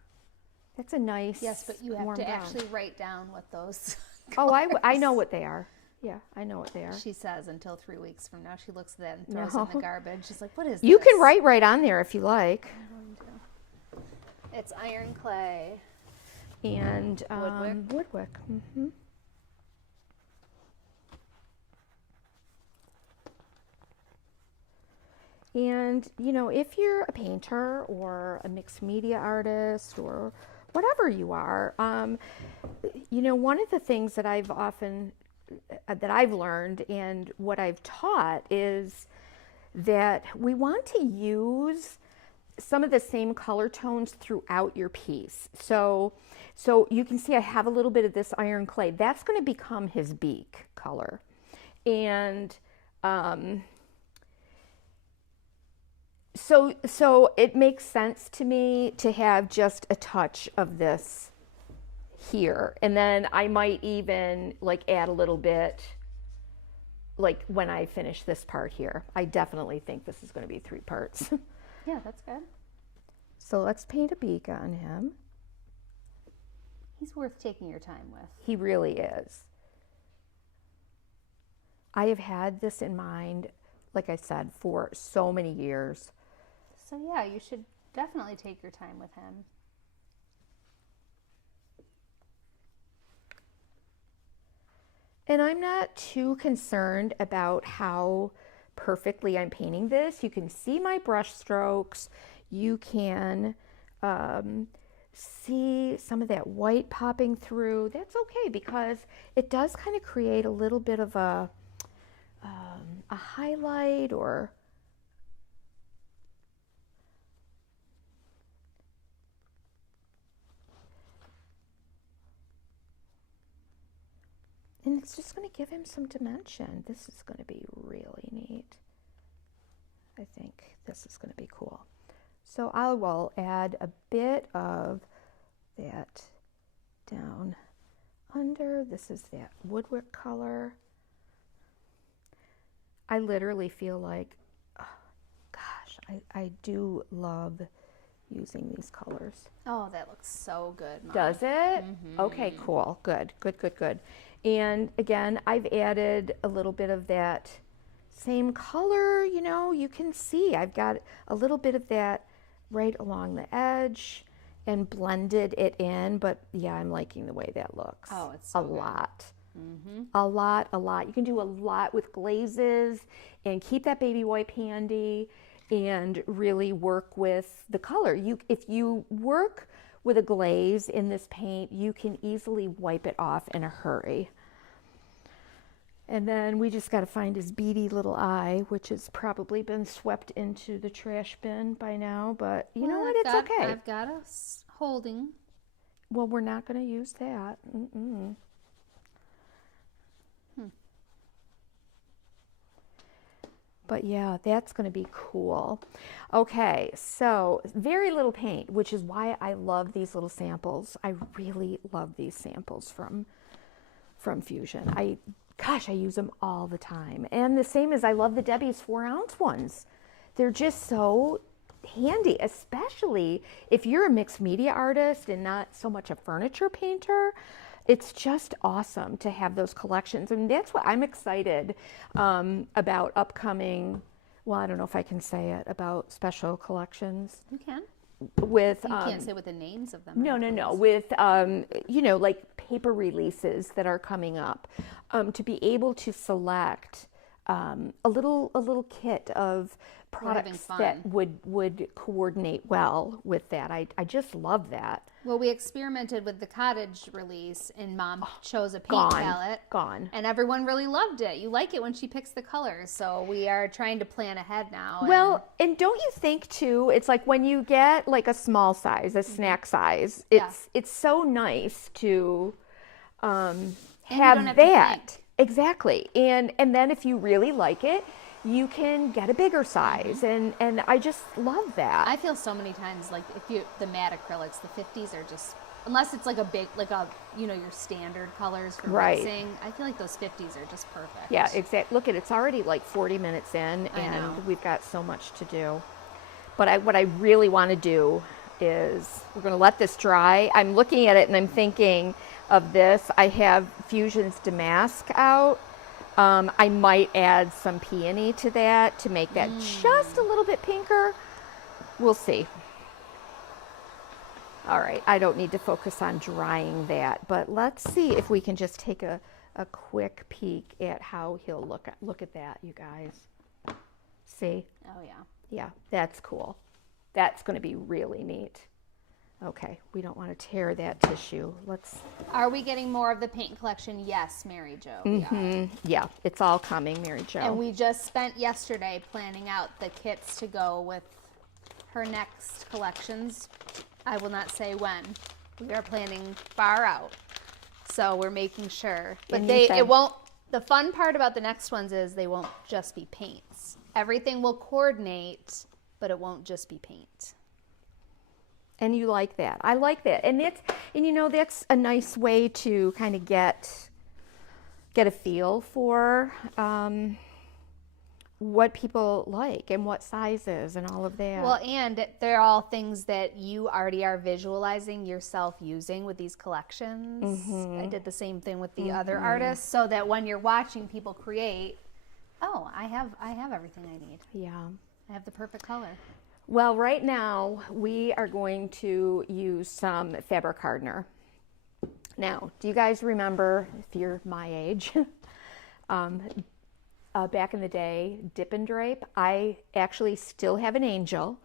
That's a nice. Yes, but you have warm to brown. actually write down what those Oh, I know what they are. Yeah, I know what they are. She says until 3 weeks from now. She looks at that and throws it in the garbage. She's like, what is You this? can write right on there if you like. I'm going to. It's iron clay. And Woodwick. Mm-hmm. And, you know, if you're a painter or a mixed media artist or whatever you are, you know, one of the things that I've learned and what I've taught is that we want to use some of the same color tones throughout your piece. So you can see I have a little bit of this iron clay. That's going to become his beak color. And so it makes sense to me to have just a touch of this here. And then I might even like add a little bit like when I finish this part here. I definitely think this is going to be 3 parts. Yeah, that's good. So let's paint a beak on him. He's worth taking your time with. He really is. I have had this in mind, like I said, for so many years. So yeah, you should definitely take your time with him. And I'm not too concerned about how perfectly I'm painting this. You can see my brush strokes. You can see some of that white popping through. That's okay because it does kind of create a little bit of a highlight or and it's just going to give him some dimension. This is going to be really neat. I think this is going to be cool. So I will add a bit of that down under. This is that Woodwick color. I literally feel like, oh, gosh, I do love using these colors. Oh, that looks so good, Mom. Does it? Mm-hmm. Okay, cool. Good. And again, I've added a little bit of that same color. You know, you can see I've got a little bit of that right along the edge and blended it in. But yeah, I'm liking the way that looks. Oh, it's so a good. lot. Mm-hmm. A lot. You can do a lot with glazes and keep that baby wipe handy and really work with the color. If you work with a glaze in this paint, you can easily wipe it off in a hurry. And then we just got to find his beady little eye, which has probably been swept into the trash bin by now. But you know what? It's okay. I've got a holding. Well, we're not going to use that. Mm-mm. But yeah, that's going to be cool. Okay, so very little paint, which is why I love these little samples. I really love these samples from Fusion. I use them all the time. And the same as I love the Debbie's 4-ounce ones. They're just so handy, especially if you're a mixed media artist and not so much a furniture painter. It's just awesome to have those collections. And that's what I'm excited about upcoming, well, I don't know if I can say it, about special collections. You can. With, you can't say what the names of them are. No. With, like paper releases that are coming up, to be able to select a little kit of products that would coordinate well with that. I just love that. Well, we experimented with the cottage release, and Mom chose a paint palette. And everyone really loved it. You like it when she picks the colors, so we are trying to plan ahead now. Well, and don't you think too, it's like when you get like a small size, a snack size, it's so nice to have that. Exactly. And then if you really like it, you can get a bigger size, and I just love that. I feel so many times like the matte acrylics, the 50s are just, unless it's like a big, like a, your standard colors for mixing, I feel like those 50s are just perfect. Yeah, exactly. Look it's already like 40 minutes in, and we've got so much to do. But what I really want to do is we're going to let this dry. I'm looking at it and I'm thinking of this. I have Fusion's Damask out. I might add some peony to that to make that just a little bit pinker. We'll see. All right, I don't need to focus on drying that, but let's see if we can just take a quick peek at how he'll look at that, you guys. See? Oh, yeah. Yeah, that's cool. That's going to be really neat. Okay, we don't want to tear that tissue. Are we getting more of the paint collection? Yes, Mary Jo. Mm-hmm. Yeah, it's all coming, Mary Jo. And we just spent yesterday planning out the kits to go with her next collections. I will not say when. We are planning far out, so we're making sure. But the fun part about the next ones is they won't just be paints. Everything will coordinate, but it won't just be paint. And you like that. I like that. And that's a nice way to kind of get a feel for what people like and what sizes and all of that. Well, and they're all things that you already are visualizing yourself using with these collections. Mm-hmm. I did the same thing with the other artists, so that when you're watching people create, I have everything I need. Yeah. I have the perfect color. Well, right now we are going to use some fabric hardener. Now, do you guys remember, if you're my age, back in the day, Dip and Drape? I actually still have an angel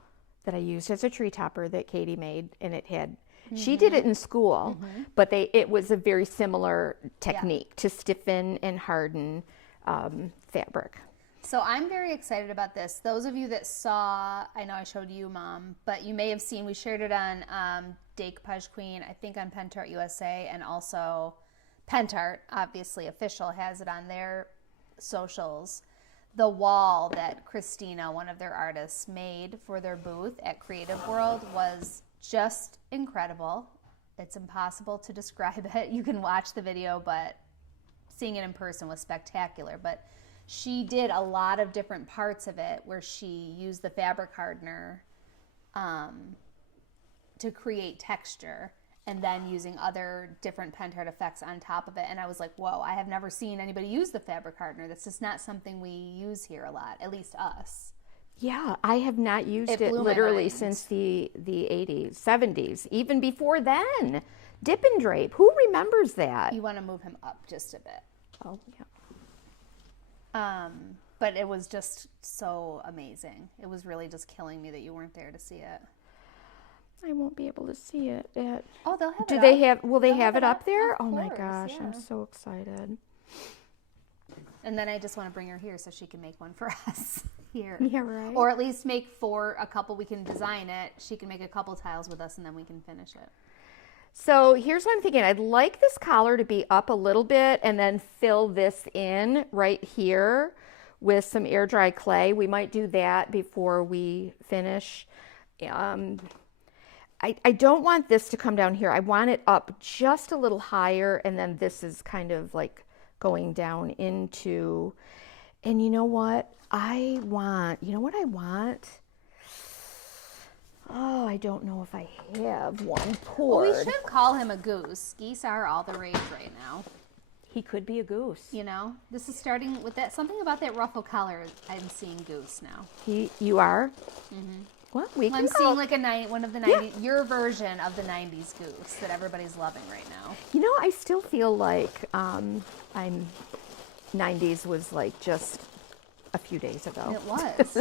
that I used as a tree topper that Katie made, and it had, she did it in school, but it was a very similar technique to stiffen and harden fabric. So I'm very excited about this. Those of you that saw, I know I showed you, Mom, but you may have seen, we shared it on Decoupage Queen, I think on Pentart USA, and also Pentart, obviously official, has it on their socials. The wall that Christina, one of their artists, made for their booth at Creative World was just incredible. It's impossible to describe it. You can watch the video, but seeing it in person was spectacular. But she did a lot of different parts of it where she used the fabric hardener to create texture, and then using other different Pentart effects on top of it. And I was like, whoa, I have never seen anybody use the fabric hardener. This is not something we use here a lot, at least us. Yeah, I have not used it literally since the 80s, 70s, even before then. Dip and Drape, who remembers that? You want to move him up just a bit. Oh, yeah. But it was just so amazing. It was really just killing me that you weren't there to see it. I won't be able to see it. Oh, they'll have it. Will they have it up there? Oh my gosh, yeah. I'm so excited. And then I just want to bring her here so she can make one for us here. Yeah, right. Or at least make a couple. We can design it. She can make a couple tiles with us, and then we can finish it. So here's what I'm thinking. I'd like this collar to be up a little bit and then fill this in right here with some air dry clay. We might do that before we finish. I don't want this to come down here. I want it up just a little higher, and then this is kind of like going down into, and you know what I want? Oh, I don't know if I have one poured. Well, we should call him a goose. Geese are all the rage right now. He could be a goose. You know, this is starting with that something about that ruffle collar. I'm seeing goose now. You are? Mm-hmm. Well, we can I'm go. seeing like one of the 90s, your version of the 90s goose that everybody's loving right now. You know, I still feel like 90s was like just a few days ago. It was.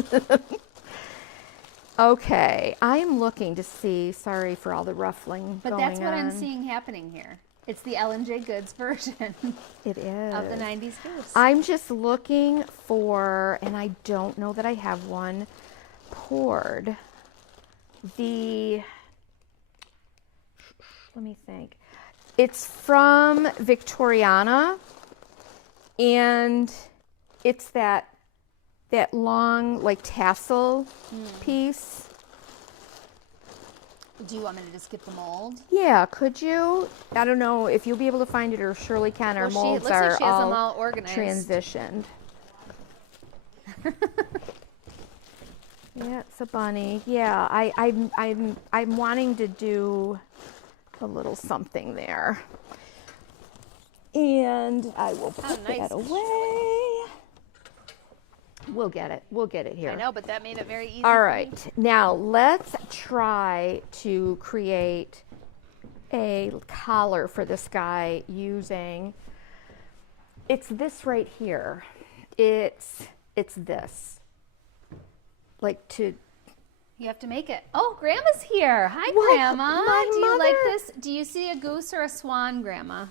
Okay, I'm looking to see, sorry for all the ruffling But going that's what I'm on. seeing happening here. It's the Ellen-J. Goods version It is. of the 90s goose. I'm just looking for, and I don't know that I have one poured. Let me think. It's from Victoriana, and it's that long like tassel piece. Do you want me to just get the mold? Yeah, could you? I don't know if you'll be able to find it, or Shirley can. Our Well, molds looks are like she has them all all organized. transitioned. Yeah, it's a bunny. Yeah, I'm wanting to do a little something there, and I will put nice that and away. We'll get it. We'll get it here. I know, but that made it very easy. All for right, me. now let's try to create a collar for this guy using, it's this right here. It's this. Like to, You have to make it. Oh, Grandma's here. Hi, What? Grandma. My Do you like mother- this? Do you see a goose or a swan, Grandma?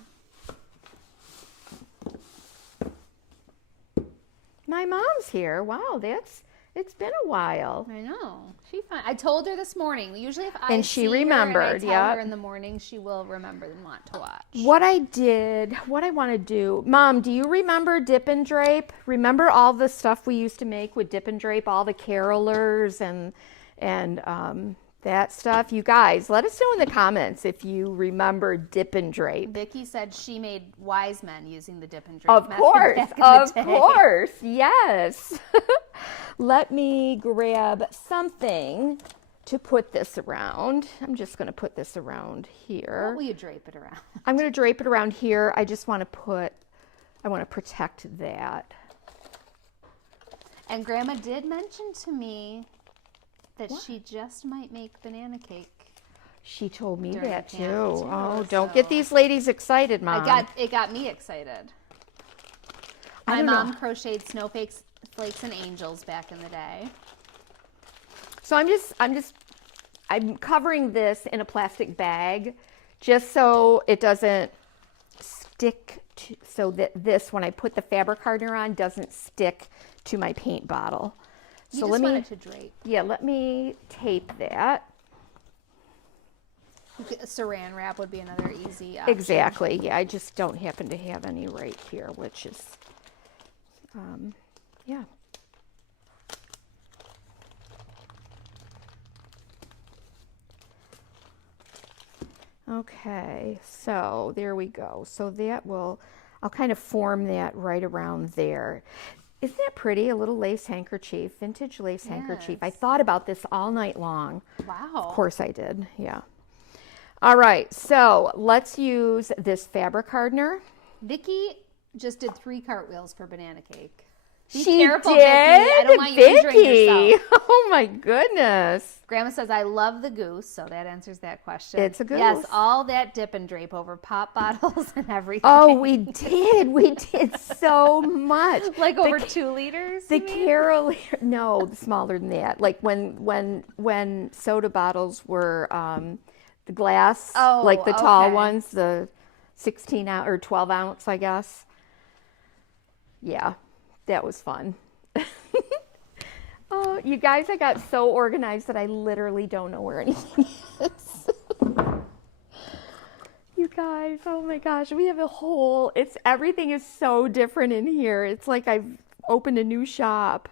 my mom's here. Wow, it's been a while. I know. She fine. I told her this morning. Usually, if I And she see her remembered, and I tell yep. her in the morning, she will remember and want to watch. What I want to do, Mom, do you remember Dip and Drape? Remember all the stuff we used to make with Dip and Drape, all the carolers and that stuff? You guys, let us know in the comments if you remember Dip and Drape. Vicky said she made wise men using the dip and drape Of method course, back in the day. yes. Let me grab something to put this around. I'm just going to put this around here. What will you drape it around? I'm going to drape it around here. I just want to protect that. And Grandma did mention to me that she just might make banana cake. She told me During that the too. camp, too, Oh, don't get so- these ladies excited, Mom. It got me excited. I My don't know. mom crocheted snowflakes and angels back in the day. So I'm covering this in a plastic bag just so it doesn't stick to, so that this, when I put the fabric hardener on, doesn't stick to my paint bottle. You So just let me, want it to drape. yeah, let me tape that. Saran wrap would be another easy option. Exactly. Yeah, I just don't happen to have any right here, which is, yeah. Okay, so there we go. So I'll kind of form that right around there. Isn't that pretty? A little lace handkerchief, vintage lace handkerchief. I Yes. thought about this all night long. Wow. Of course I did, yeah. All right, so let's use this fabric hardener. Vicky just did 3 cartwheels for banana cake. Be She careful, did? Vicky. I don't want you injuring Vicky. yourself. Oh my goodness. Grandma says, I love the goose, so that answers that question. It's a Yes, goose. all that dip and drape over pop bottles and everything. Oh, we did so much. Like The over ca- 2 liters? The you mean? Carol, no, smaller than that. Like when soda bottles were the glass, Oh, like the tall okay. ones, the 16 ounce or 12 ounce, I guess. Yeah, That was fun. Oh, you guys, I got so organized that I literally don't know where anything is. You guys, oh my gosh, we have a whole, everything is so different in here. It's like I've opened a new shop.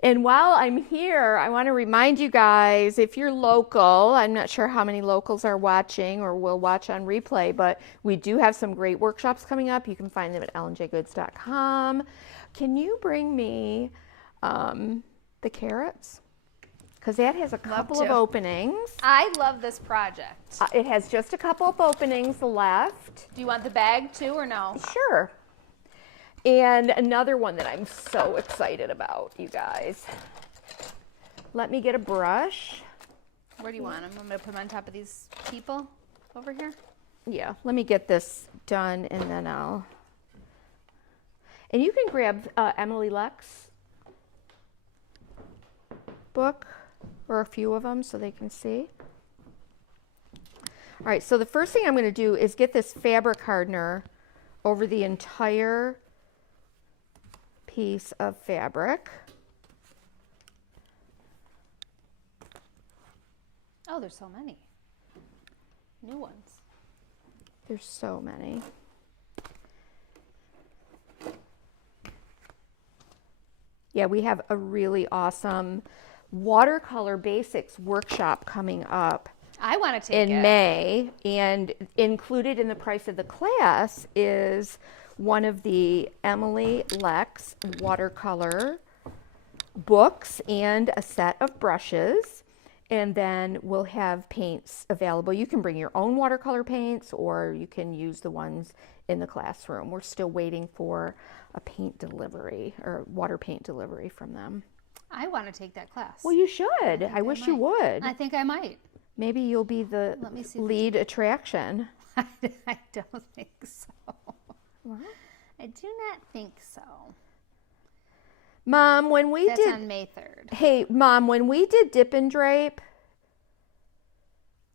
And while I'm here, I want to remind you guys, if you're local, I'm not sure how many locals are watching or will watch on replay, but we do have some great workshops coming up. You can find them at ellenjgoods.com. Can you bring me the carrots? Because that has a couple of openings. I love this project. It has just a couple of openings left. Do you want the bag too or no? Sure. And another one that I'm so excited about, you guys. Let me get a brush. Where do you want them? I'm going to put them on top of these people over here. Yeah, let me get this done and then I'll... And you can grab Emily Leck's book, or a few of them so they can see. All right, so the first thing I'm going to do is get this fabric hardener over the entire piece of fabric. Oh, there's so many new ones. There's so many. Yeah, we have a really awesome watercolor basics workshop coming up I want to take in May, and included in the price of the class is one of the Emily Leck's watercolor books and a set of brushes, and then we'll have paints available. You can bring your own watercolor paints or you can use the ones in the classroom. We're still waiting for a paint delivery or water paint delivery from them. I want to take that class. Well, you should. I wish you would. I think I might. Maybe you'll be the lead attraction. I don't think so. What? I do not think so. Mom, when we That's on May 3rd. Hey, Mom, when we did Dip and Drape,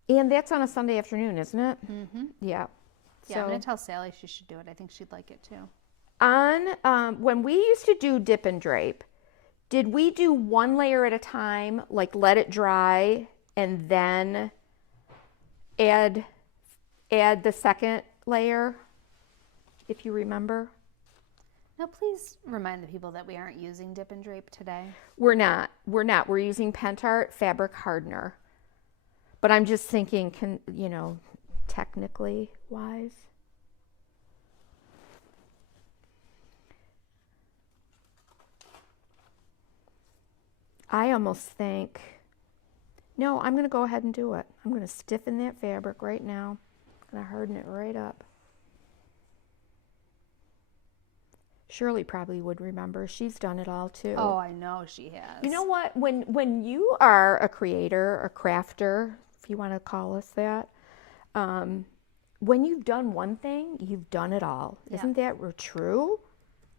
and that's on a Sunday afternoon, isn't it? Mm-hmm. Yeah. Yeah, I'm going to tell Sally she should do it. I think she'd like it too. When we used to do Dip and Drape, did we do one layer at a time, like let it dry, and then add the second layer, if you remember? Now, please remind the people that we aren't using Dip and Drape today. We're not. We're using Pentart fabric hardener. But I'm just thinking, technically wise. I almost think, no, I'm going to go ahead and do it. I'm going to stiffen that fabric right now. I'm going to harden it right up. Shirley probably would remember. She's done it all too. Oh, I know she has. You know what? When you are a creator, a crafter, if you want to call us that, when you've done one thing, you've done it all. Yeah. Isn't that true?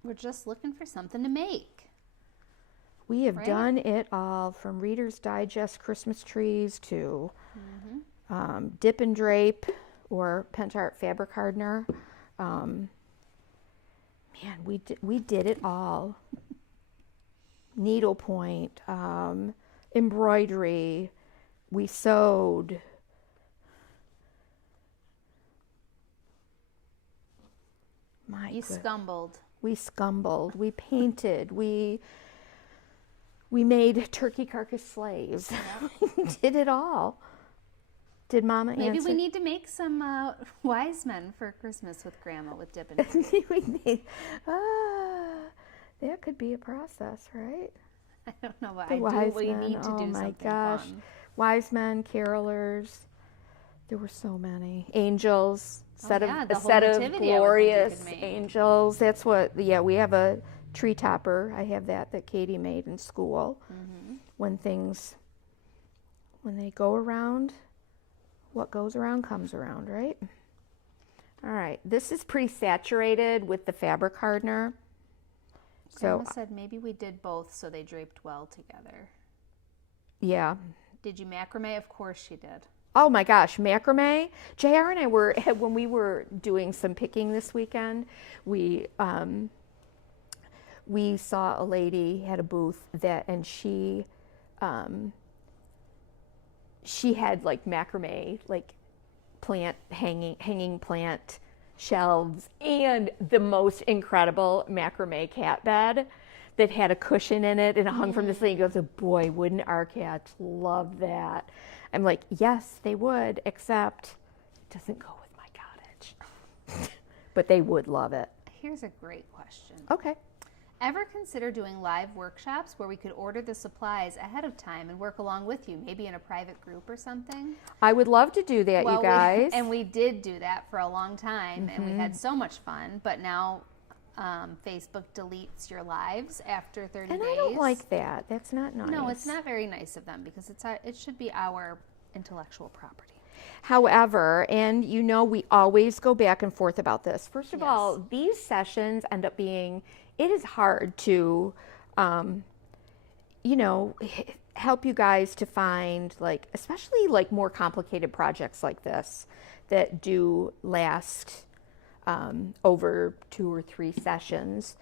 We're just looking for something to make. We have done it all, from Reader's Digest Christmas trees to Dip and Drape or Pentart fabric hardener. Man, we did it all. Needlepoint, embroidery, we sewed. You scumbled. We scumbled. We painted. We made turkey carcass sleighs. We did it all. Did Mama answer? Maybe we need to make some wise men for Christmas with Grandma with Dip and Drape. That could be a process, right? I don't know what the I wise do. We men. need to do something Oh my gosh. fun. Wise men, carolers. There were so many. Angels. A set of glorious angels. That's what, we have a tree topper. I have that Katie made in school. Mm-hmm. When they go around, what goes around comes around, right? All right, this is pretty saturated with the fabric hardener. Grandma said maybe we did both so they draped well together. Yeah. Did you macrame? Of course she did. Oh my gosh, macrame. JR and I when we were doing some picking this weekend, we we saw a lady had a booth and she had like macrame, like plant hanging plant shelves, and the most incredible macrame cat bed that had a cushion in it and it hung from the ceiling. He goes, boy, wouldn't our cats love that? I'm like, yes, they would, except it doesn't go with my cottage. But they would love it. Here's a great question. Okay. Ever consider doing live workshops where we could order the supplies ahead of time and work along with you, maybe in a private group or something? I would love to do that, you guys. We did do that for a long time, and we had so much fun, but now Facebook deletes your lives after 30 days. And I don't like that. That's not nice. No, it's not very nice of them because it should be our intellectual property. However, and we always go back and forth about this. First of all, these sessions end up being, it is hard to, help you guys to find, like, especially like more complicated projects like this that do last over 2 or 3 sessions.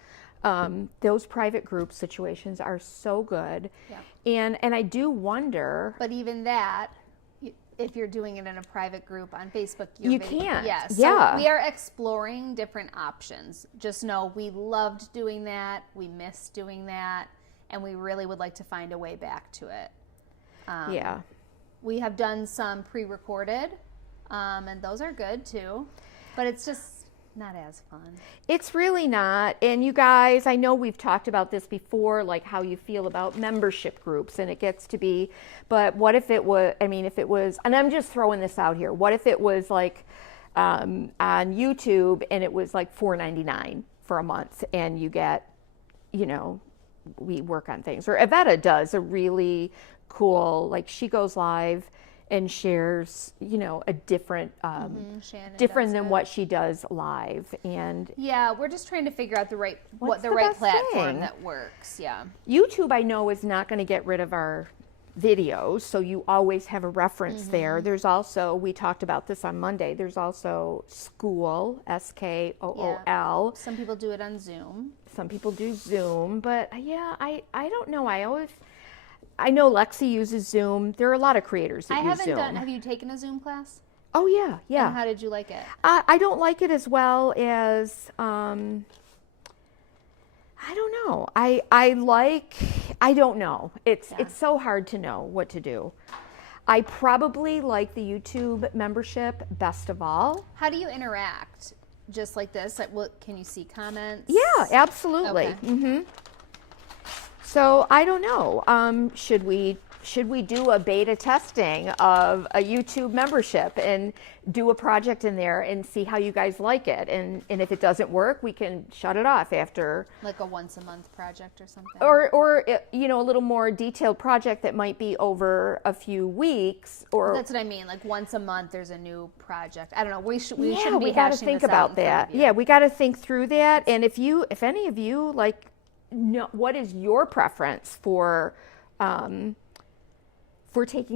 Those private group situations are so good. Yeah. And I do wonder. But even that, if you're doing it in a private group on Facebook, you can't. Yes. Yeah. So we are exploring different options. Just know we loved doing that. We missed doing that. And we really would like to find a way back to it. Yeah. We have done some pre-recorded, and those are good too. But it's just not as fun. It's really not. And you guys, I know we've talked about this before, like how you feel about membership groups, and it gets to be, but what if it was, and I'm just throwing this out here, what if it was like on YouTube and it was like $4.99 for a month and you get, we work on things. Or Evetta does a really cool, like she goes live and shares, a different, different than what she does live. And yeah, we're just trying to figure out the right best platform thing? that works. Yeah. YouTube, I know, is not going to get rid of our videos, so you always have a reference there. There's also, we talked about this on Monday, there's also School, Skool. Yeah. Some people do it on Zoom. Some people do Zoom, but I don't know. I know Lexi uses Zoom. There are a lot of creators that use Zoom. Have you taken a Zoom class? Oh, yeah. And how did you like it? I don't like it as well as, I don't know. I don't know. It's so hard to know what to do. I probably like the YouTube membership best of all. How do you interact? Just like this? Like, can you see comments? Yeah, absolutely. Okay. Mm-hmm. So I don't know. Should we do a beta testing of a YouTube membership and do a project in there and see how you guys like it? And if it doesn't work, we can shut it off after. Like a once a month project or something. Or a little more detailed project that might be over a few weeks. Or that's what I mean. Like once a month, there's a new project. I don't know. We shouldn't be we got to think about that. Yeah, we got to think through that. And if any of you like. What is your preference for taking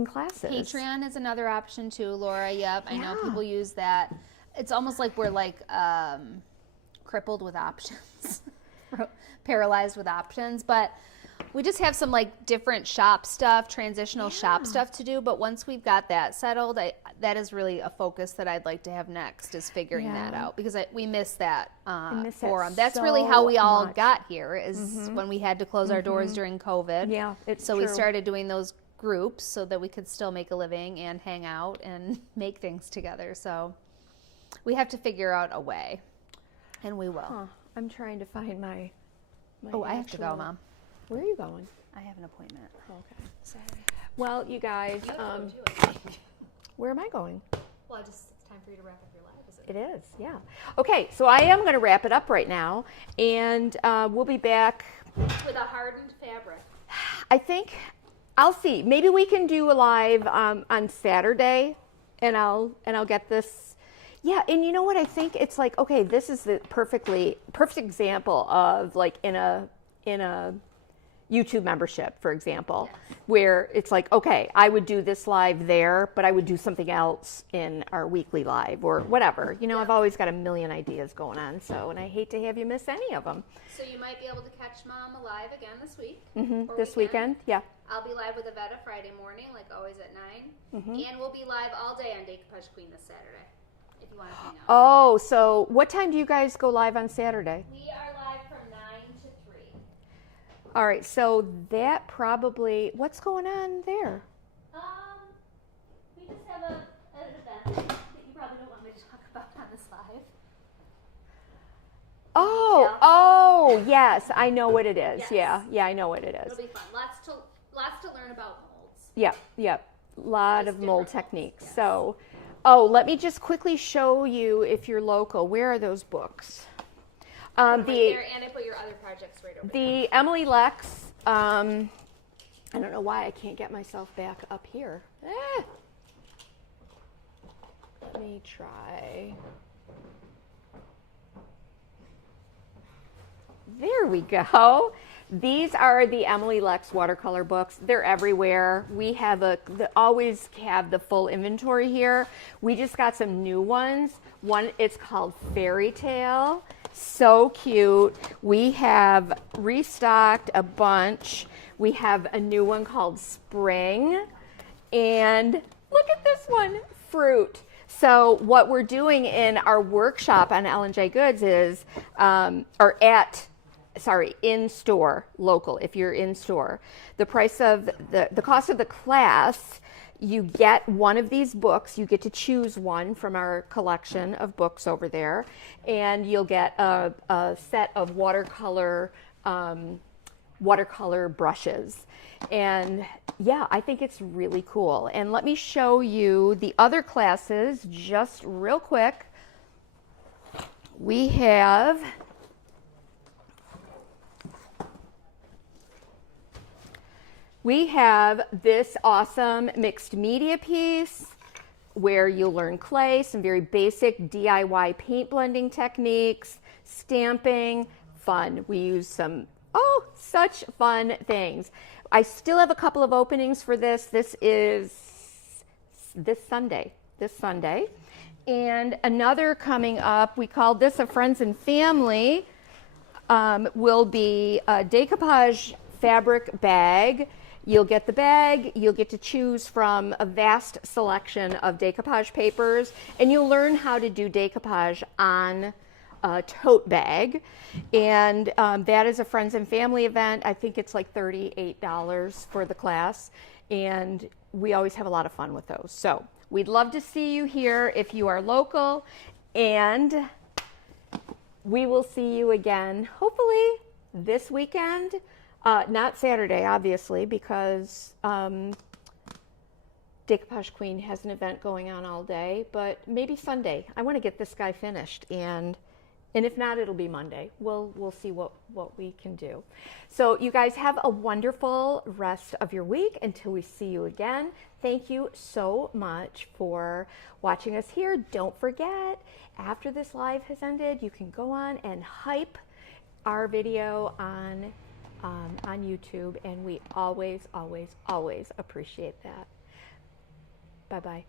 classes? Patreon is another option too, Laura. Yep, I know people use that. It's almost like we're like crippled with options, paralyzed with options. But we just have some like different shop stuff, transitional shop stuff to do. But once we've got that settled, that is really a focus that I'd like to have next, is figuring that out, because we miss that forum. That's really how we all got here, is when we had to close our doors during COVID. Yeah, it's so true. We started doing those groups so that we could still make a living and hang out and make things together. So we have to figure out a way, and we will. I'm trying to find my I have to go, Mom. Where are you going? I have an appointment. Okay. Sorry. Well, you guys, where am I going? Well, it's time for you to wrap up your live, is it? It is, yeah. Okay, so I am going to wrap it up right now, and we'll be back with a hardened fabric. I think I'll see. Maybe we can do a live on Saturday, and I'll get this. Yeah, and you know what? I think it's like, okay, this is the perfect example of like in a YouTube membership, for example, Yes. where it's like, okay, I would do this live there, but I would do something else in our weekly live or whatever. You know, I've always got a million ideas going on, so, and I hate to have you miss any of them. So you might be able to catch Mom live again this week. Or This weekend, yeah. I'll be live with Avetta Friday morning, like always at 9. And we'll be live all day on Decoupage Queen this Saturday, if you want to hang out. Oh, so what time do you guys go live on Saturday? We are live from 9 to 3. All right, so that probably, what's going on there? We just have an event that you probably don't want me to talk about on this live. Oh, yes, I know what it is. Yes. Yeah, I know what it is. It'll be fun. Lots to learn about molds. Yep. Lot Just of mold different molds, techniques. yes. So, let me just quickly show you if you're local. Where are those books? Right there, and I put your other projects right over there. The Emily Lex. I don't know why I can't get myself back up here. Let me try. There we go. These are the Emily Lex watercolor books. They're everywhere. We have always have the full inventory here. We just got some new ones. One, it's called Fairy Tale. So cute. We have restocked a bunch. We have a new one called Spring. And look at this one, Fruit. So what we're doing in our workshop on L&J Goods is, in store, local, if you're in store, the price of the cost of the class, you get one of these books. You get to choose one from our collection of books over there, and you'll get a set of watercolor brushes. And yeah, I think it's really cool. And let me show you the other classes just real quick. We have this awesome mixed media piece where you'll learn clay, some very basic DIY paint blending techniques, stamping, fun. We use such fun things. I still have a couple of openings for this. This is this Sunday. And another coming up, we called this a Friends and Family, will be a decoupage fabric bag. You'll get the bag, you'll get to choose from a vast selection of decoupage papers, and you'll learn how to do decoupage on a tote bag. And that is a Friends and Family event. I think it's like $38 for the class, and we always have a lot of fun with those. So we'd love to see you here if you are local, and we will see you again, hopefully this weekend. Not Saturday, obviously, because Decoupage Queen has an event going on all day, but maybe Sunday. I want to get this guy finished, and if not, it'll be Monday. We'll see what we can do. So you guys have a wonderful rest of your week until we see you again. Thank you so much for watching us here. Don't forget, after this live has ended, you can go on and hype our video on YouTube, and we always appreciate that. Bye-bye.